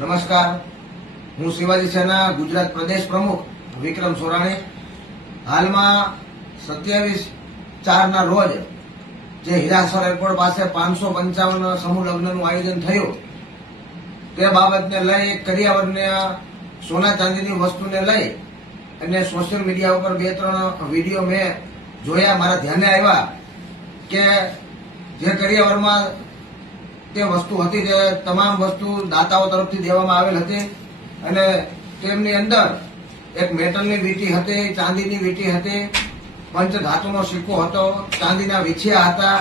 નમસ્કાર, હું શિવાજી સેના ગુજરાત પ્રદેશ પ્રમુખ વિક્રમ સોરાણી. હાલમાં 27/4 રોજ જે હીરાસર એરપોર્ટ પાસે 555 સમૂહ લગ્નનું આયોજન થયું તે બાબતને લઈ કરિયાવરના સોના ચાંદીની વસ્તુને લઈ અને સોશિયલ મીડિયા ઉપર 2-3 વિડીયો મેં જોયા. મારા ધ્યાને આવ્યા કે જે કરિયાવરમાં તે વસ્તુ હતી તે તમામ વસ્તુ દાતાઓ તરફથી દેવામાં આવેલ હતી અને તેમની અંદર એક મેટલની વીંટી હતી, ચાંદીની વીંટી હતી, પંચધાતુનો સિક્કો હતો, ચાંદીના વીછિયા હતા,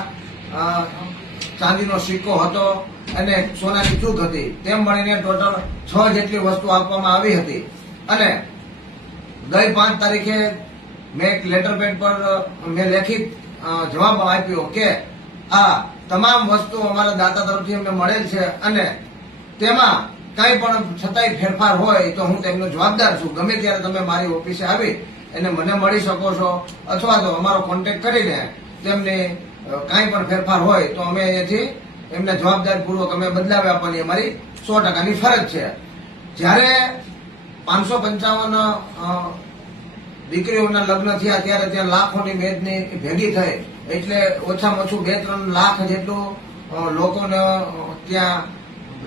ચાંદીનો સિક્કો હતો અને સોનાની ચૂક હતી. તેમ મળીને ટોટલ 6 જેટલી વસ્તુ આપવામાં આવી હતી. અને ગઈ 5 તારીખે મેં એક લેટર પેડ પર મેં લેખિત જવાબ આપ્યો કે આ તમામ વસ્તુઓ અમારા દાતા તરફથી અમને મળેલ છે અને તેમાં કંઈ પણ છતાંય ફેરફાર હોય તો હું તેમનો જવાબદાર છું. ગમે ત્યારે તમે મારી ઓફિસે આવી અને મને મળી શકો છો અથવા તો અમારો કોન્ટેક્ટ કરીને તેમને કાંઈ પણ ફેરફાર હોય તો અમે અહીંયાથી એમને જવાબદારીપૂર્વક અમે બદલાવી આપવાની અમારી 100%ની ફરજ છે. જ્યારે 555 દીકરીઓના લગ્ન થયા ત્યારે ત્યાં લાખોની મેદની ભેગી થઈ એટલે ઓછામાં ઓછું 2-3 લાખ જેટલું લોકોને ત્યાં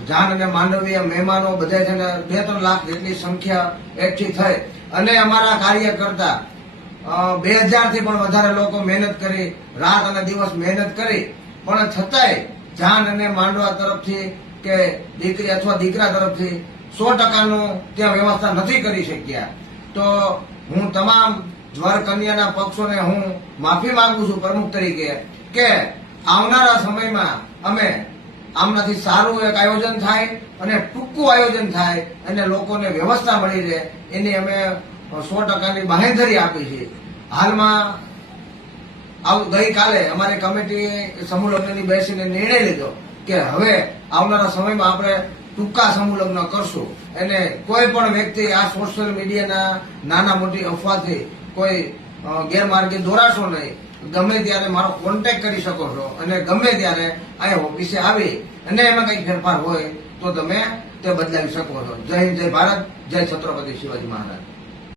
જાન અને માંડવીય મહેમાનો બધા છે ને 2-3 લાખ જેટલી સંખ્યા એકઠી થઈ અને અમારા કાર્યકર્તા 2000 થી પણ વધારે લોકો મહેનત કરી, રાત અને દિવસ મહેનત કરી, પણ છતાંય જાન અને માંડવા તરફથી કે દીકરી અથવા દીકરા તરફથી 100%નું ત્યાં વ્યવસ્થા નથી કરી શક્યા. તો હું તમામ વર કન્યાના પક્ષોને હું માફી માંગુ છું પ્રમુખ તરીકે કે આવનારા સમયમાં અમે આમનાથી સારું એક આયોજન થાય અને ટૂંકું આયોજન થાય અને લોકોને વ્યવસ્થા મળી રહે એની અમે 100%ની બાંહેધરી આપી છે. હાલમાં ગઈકાલે અમારી કમિટી સમૂહ લગ્નની બેસીને નિર્ણય લીધો કે હવે આવનારા સમયમાં આપણે ટૂંકા સમૂહ લગ્ન કરશું અને કોઈ પણ વ્યક્તિ આ સોશિયલ મીડિયાના નાના મોટી અફવાથી કોઈ ગેરમાર્ગે દોરાશો નહીં. ગમે ત્યારે મારો કોન્ટેક્ટ કરી શકો છો અને ગમે ત્યારે અહીંયા ઓફિસે આવી અને એમાં કંઈક ફેરફાર હોય તો તમે તે બદલાવી શકો છો. જય હિન્દ, જય ભારત, જય છત્રપતિ શિવાજી મહારાજ.